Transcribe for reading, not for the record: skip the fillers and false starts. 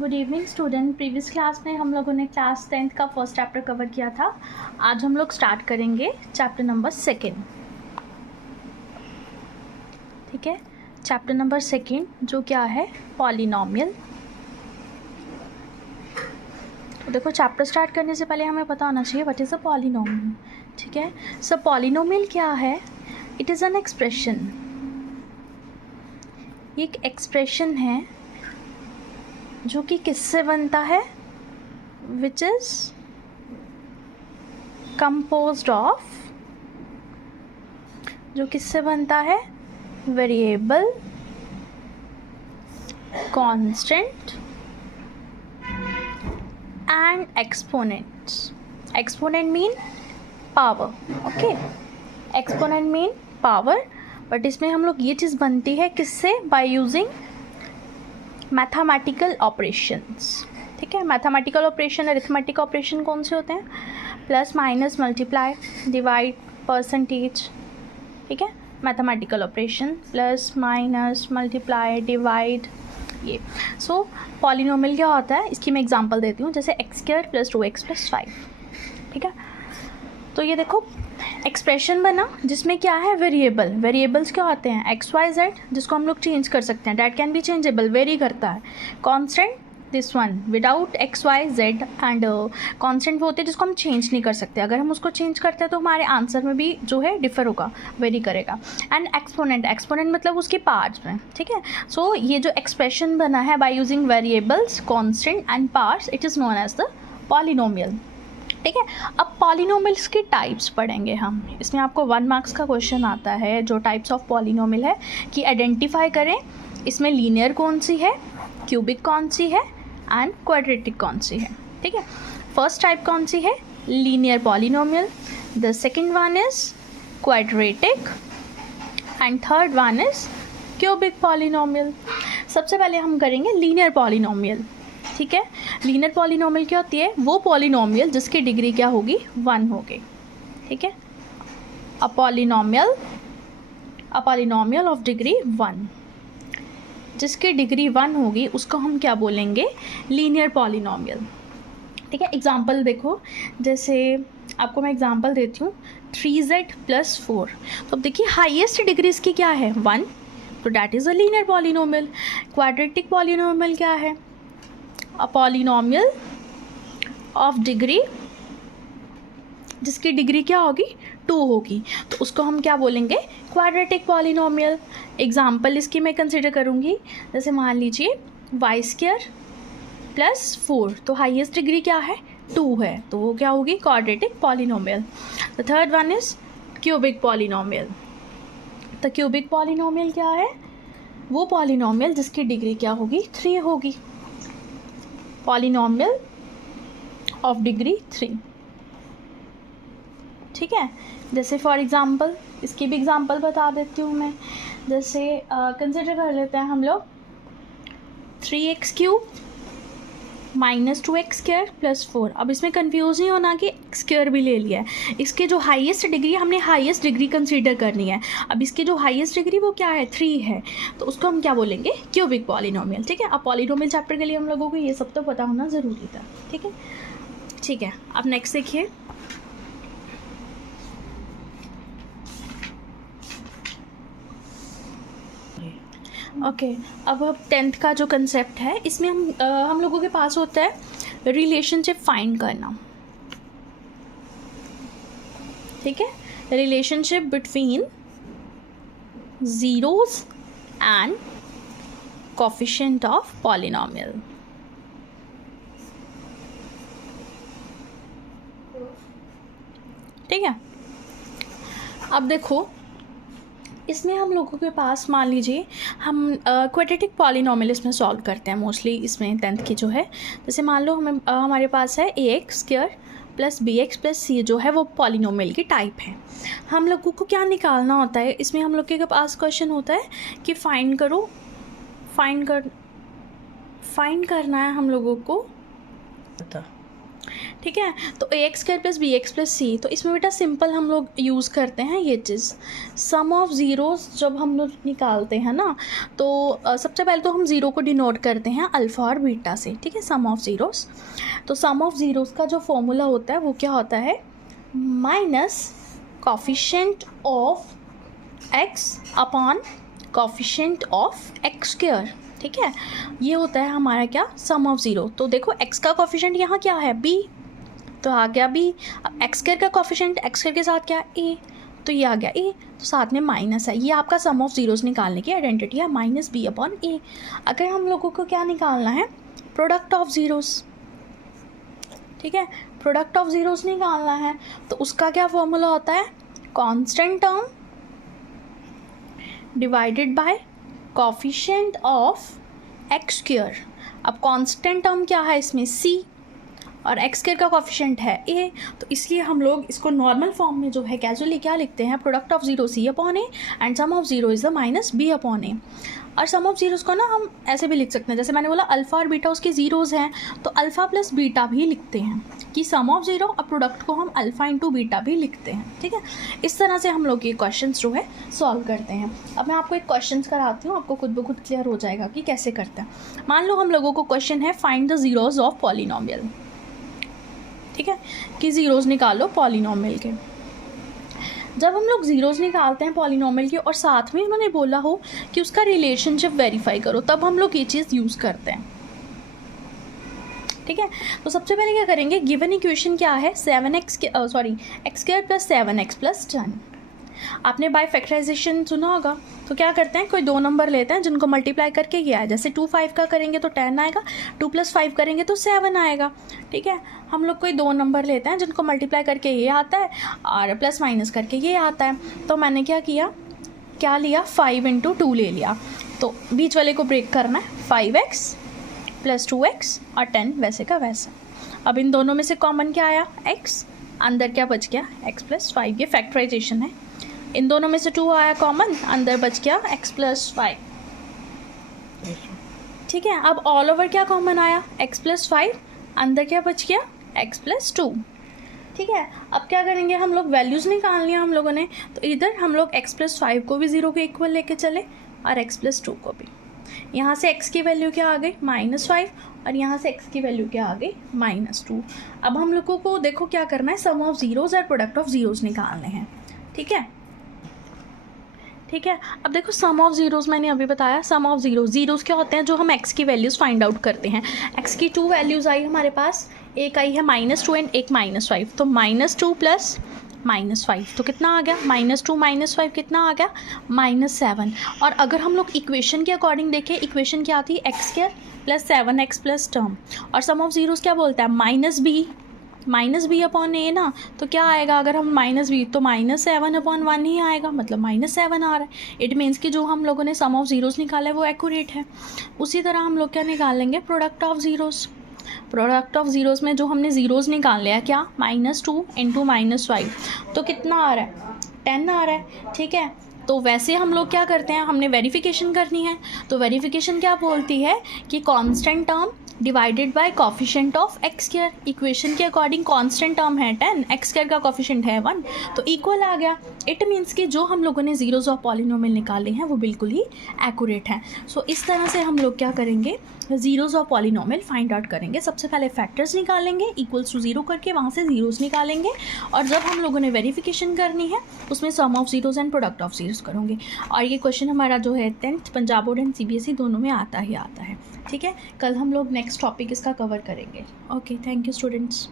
Good evening student. Previous class में हम लोगों ने क्लास 10th का फर्स्ट चैप्टर कवर किया था। आज हम लोग स्टार्ट करेंगे चैप्टर नंबर 2। ठीक है, चैप्टर नंबर 2 जो क्या है, पॉलिनोमियल। तो देखो, चैप्टर स्टार्ट करने से पहले हमें पता होना चाहिए व्हाट इज़ अ पॉलिनोमियल। ठीक है, सो पॉलिनोमियल क्या है? It is an expression. ये एक एक्सप्रेशन है जो कि किससे बनता है? विच इज़ composed of, जो किससे बनता है? Variable, constant and exponents. Exponent mean power, okay, exponent mean power. But इसमें हम लोग ये चीज़ बनती है किससे? By using mathematical operations. ठीक है, मैथमेटिकल ऑपरेशन, अरिथमेटिक ऑपरेशन कौन से होते हैं? Plus, minus, multiply, divide, percentage. ठीक है, mathematical operation, plus, minus, multiply, divide, ये। सो पॉलिनोमियल क्या होता है, इसकी मैं एग्जांपल देती हूँ। जैसे x² + 2x + 5। ठीक है, तो ये देखो एक्सप्रेशन बना जिसमें क्या है? वेरिएबल। वेरिएबल्स क्या होते हैं? x, y, z, जिसको हम लोग चेंज कर सकते हैं। That can be changeable, very करता है। Constant, this one without x, y, z and constant वो होते हैं जिसको हम चेंज नहीं कर सकते। अगर हम उसको चेंज करते हैं तो हमारे आंसर में भी जो है डिफर होगा, वेरी करेगा। एंड एक्सपोनेंट, एक्सपोनेंट मतलब उसके पार्ट्स में। ठीक है, सो ये जो एक्सप्रेशन बना है by using variables, constant and parts, it is known as the polynomial. ठीक है, अब पॉलिनोमियल्स की टाइप्स पढ़ेंगे हम। इसमें आपको 1 मार्क्स का क्वेश्चन आता है जो टाइप्स ऑफ पॉलिनोमियल है कि आइडेंटिफाई करें इसमें लीनियर कौन सी है, क्यूबिक कौन सी है एंड क्वाड्रेटिक कौन सी है। ठीक है, फर्स्ट टाइप कौन सी है? Linear polynomial. The second one is quadratic and third one is cubic polynomial. सबसे पहले हम करेंगे लीनियर पॉलिनोमियल। ठीक है, लीनियर पॉलिनोमियल क्या होती है? वो पॉलिनोमियल जिसकी डिग्री क्या होगी? 1 होगी। ठीक है, अ पॉलिनोमियल ऑफ डिग्री 1, जिसकी डिग्री 1 होगी उसको हम क्या बोलेंगे? Linear polynomial. ठीक है, एग्जांपल देखो, जैसे आपको मैं एग्जांपल देती हूँ 3z + 4। तो अब देखिए हाईएस्ट डिग्री इसकी क्या है? 1, तो that is a linear polynomial. Quadratic polynomial क्या है? अ पॉलिनोमियल ऑफ डिग्री जिसकी डिग्री क्या होगी? 2 होगी, तो उसको हम क्या बोलेंगे? Quadratic polynomial. एग्जाम्पल इसकी मैं कंसिडर करूँगी, जैसे मान लीजिए y² + 4, तो हाईएस्ट डिग्री क्या है? 2 है, तो वो क्या होगी? Quadratic polynomial. The third one is cubic polynomial. तो क्यूबिक पॉलिनोमियल क्या है? वो पॉलिनोमियल जिसकी डिग्री क्या होगी? 3 होगी। Polynomial of degree 3। ठीक है, जैसे फॉर एग्ज़ाम्पल इसकी भी एग्ज़ाम्पल बता देती हूँ मैं। जैसे कंसिडर कर लेते हैं हम लोग 3x³ - 2x² + 4। अब इसमें कंफ्यूज नहीं होना कि x² भी ले लिया है। इसके जो हाईएस्ट डिग्री, हमने हाईएस्ट डिग्री कंसीडर करनी है। अब इसकी जो हाईएस्ट डिग्री वो क्या है? 3 है, तो उसको हम क्या बोलेंगे? Cubic polynomial. ठीक है, अब पॉलिनोमियल चैप्टर के लिए हम लोगों को ये सब तो पता होना ज़रूरी था। ठीक है, ठीक है, अब नेक्स्ट देखिए। ओके, अब 10th का जो कंसेप्ट है इसमें हम लोगों के पास होता है रिलेशनशिप फाइंड करना। ठीक है, relationship between zeros and coefficient of polynomial. ठीक है, अब देखो इसमें हम लोगों के पास मान लीजिए हम क्वाड्रेटिक पॉलिनोमियल इसमें सॉल्व करते हैं मोस्टली इसमें 10th की जो है। जैसे मान लो हमें हमारे पास है ax² + bx + c, जो है वो पॉलिनोमियल की टाइप है। हम लोगों को क्या निकालना होता है? इसमें हम लोग के पास क्वेश्चन होता है कि फाइंड करना है हम लोगों को ठीक है। तो A X square plus B X plus C, तो इसमें बेटा सिंपल हम लोग यूज़ करते हैं ये चीज़, सम ऑफ ज़ीरोज़ जब हम लोग निकालते हैं ना, तो सबसे पहले तो हम ज़ीरो को डिनोट करते हैं अल्फ़ा और बीटा से, ठीक है, सम ऑफ ज़ीरोज़। तो सम ऑफ ज़ीरोज़ का जो फॉर्मूला होता है वो क्या होता है, minus coefficient of x upon coefficient of x square, ठीक है। ये होता है हमारा क्या, सम ऑफ ज़ीरो। तो देखो एक्स का कोफिशिएंट यहाँ क्या है, बी, तो आ गया बी। अब एक्स स्क्वायर का कोफिशिएंट एक्स स्क्वायर के साथ क्या, ए, तो ये आ गया ए, तो साथ में माइनस है। ये आपका सम ऑफ ज़ीरोज़ निकालने की आइडेंटिटी है, माइनस बी अपॉन ए। अगर हम लोगों को क्या निकालना है, प्रोडक्ट ऑफ ज़ीरोज़, ठीक है, प्रोडक्ट ऑफ ज़ीरोज़ निकालना है, तो उसका क्या फॉर्मूला होता है, constant term divided by coefficient of x square. अब कांस्टेंट टर्म क्या है इसमें, सी, और एक्स स्क्वायर का कोफिशिएंट है ए, तो इसलिए हम लोग इसको नॉर्मल फॉर्म में जो है कैजुअली क्या लिखते हैं, product of zero C upon A and sum of zero is the minus B upon A. और सम ऑफ ज़ीरोज़ को ना हम ऐसे भी लिख सकते हैं, जैसे मैंने बोला अल्फ़ा और बीटा उसके ज़ीरोज़ हैं, तो अल्फ़ा प्लस बीटा भी लिखते हैं कि सम ऑफ ज़ीरो, और प्रोडक्ट को हम अल्फ़ा इंटू बीटा भी लिखते हैं, ठीक है। इस तरह से हम लोग ये क्वेश्चंस जो है सॉल्व करते हैं। अब मैं आपको एक क्वेश्चंस कराती हूँ, आपको खुद ब खुद क्लियर हो जाएगा कि कैसे करते हैं। मान लो हम लोगों को क्वेश्चन है find the zeros of polynomial, ठीक है, कि ज़ीरोज़ निकालो पॉलिनोमियल के। जब हम लोग ज़ीरोज़ निकालते हैं पॉलिनोमियल के और साथ में उन्होंने बोला हो कि उसका रिलेशनशिप वेरीफाई करो, तब हम लोग ये चीज़ यूज़ करते हैं, ठीक है। तो सबसे पहले क्या करेंगे, गिवन इक्वेशन क्या है, x square plus 7x plus 10। आपने बाय फैक्टराइजेशन सुना होगा, तो क्या करते हैं, कोई दो नंबर लेते हैं जिनको मल्टीप्लाई करके ये आए, जैसे 2 5 का करेंगे तो 10 आएगा, 2 + 5 करेंगे तो 7 आएगा, ठीक है। हम लोग कोई दो नंबर लेते हैं जिनको मल्टीप्लाई करके ये आता है और प्लस माइनस करके ये आता है। तो मैंने क्या किया, क्या लिया, 5 × 2 ले लिया, तो बीच वाले को ब्रेक करना है, 5x प्लस 2x और 10 वैसे का वैसा। अब इन दोनों में से कॉमन क्या आया, x, अंदर क्या बच गया, x + 5, ये फैक्टराइजेशन है। इन दोनों में से 2 आया कॉमन, अंदर बच गया x + 5, ठीक है। अब ऑल ओवर क्या कॉमन आया, x + 5, अंदर क्या बच गया, x + 2, ठीक है। अब क्या करेंगे, हम लोग वैल्यूज़ निकाल लिया हम लोगों ने, तो इधर हम लोग x + 5 को भी 0 के इक्वल लेके चले और x + 2 को भी। यहाँ से x की वैल्यू क्या आ गई, -5, और यहाँ से x की वैल्यू क्या आ गई, -2। अब हम लोगों को देखो क्या करना है, सम ऑफ ज़ीरोज़ और प्रोडक्ट ऑफ ज़ीरोज़ निकालने हैं, ठीक है, ठीक है। अब देखो सम ऑफ ज़ीरोज़ मैंने अभी बताया, सम ऑफ ज़ीरोज़ क्या होते हैं, जो हम x की वैल्यूज़ फाइंड आउट करते हैं। x की 2 वैल्यूज़ आई हमारे पास, एक आई है -2 एंड एक -5, तो -2 प्लस -5 तो कितना आ गया, -2 -5 कितना आ गया, -7। और अगर हम लोग इक्वेशन के अकॉर्डिंग देखें, इक्वेशन क्या थी, x² plus 7x plus term, और सम ऑफ ज़ीरोज़ क्या बोलता है, -b अपॉन a ना, तो क्या आएगा, अगर हम -b तो -7/1 ही आएगा, मतलब -7 आ रहा है। इट मीन्स कि जो हम लोगों ने सम ऑफ ज़ीरोज़ निकाला है वो एक्यूरेट है। उसी तरह हम लोग क्या निकाल लेंगे, product of zeros. Product of zeros में जो हमने ज़ीरोज़ निकाल लिया क्या, -2 × -5, तो कितना आ रहा है, 10 आ रहा है, ठीक है। तो वैसे हम लोग क्या करते हैं, हमने वेरिफिकेशन करनी है, तो वेरिफिकेशन क्या बोलती है कि constant term divided by coefficient of x square. Equation के अकॉर्डिंग कांस्टेंट टर्म है 10, एक्स स्क्वायर का कोफिशिएंट है 1, तो इक्वल आ गया। इट मीन्स कि जो हम लोगों ने ज़ीरोज़ ऑफ पॉलिनोमियल निकाले हैं वो बिल्कुल ही एक्यूरेट हैं। सो इस तरह से हम लोग क्या करेंगे, zeros of polynomial find out करेंगे। सबसे पहले फैक्टर्स निकालेंगे, इक्वल्स टू 0 करके वहाँ से ज़ीरोज़ निकालेंगे, और जब हम लोगों ने वेरिफिकेशन करनी है उसमें sum of zeros and product of zeros करेंगे। और ये क्वेश्चन हमारा जो है 10th Punjab board and CBSE दोनों में आता ही आता है, ठीक है। कल हम लोग नेक्स्ट टॉपिक इसका कवर करेंगे। Okay, thank you students.